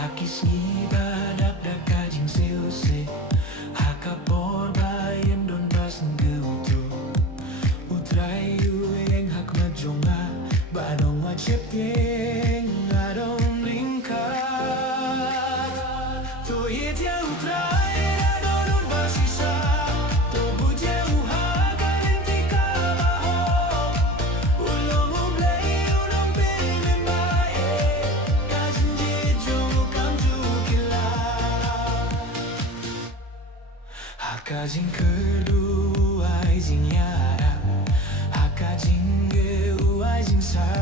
Hakisni badap da kajing seuse Hakapor bayan don basen geutu Utrayu yang hak majonga Badong wajib geng Adong lingkat Tu itya utray Adon basisa Tu buje uhaga lintika baho Ulong ublay ulong piling bae Kajin jijo kamju kila Hakajin kedua izin yara Hakajin ge uai jin sa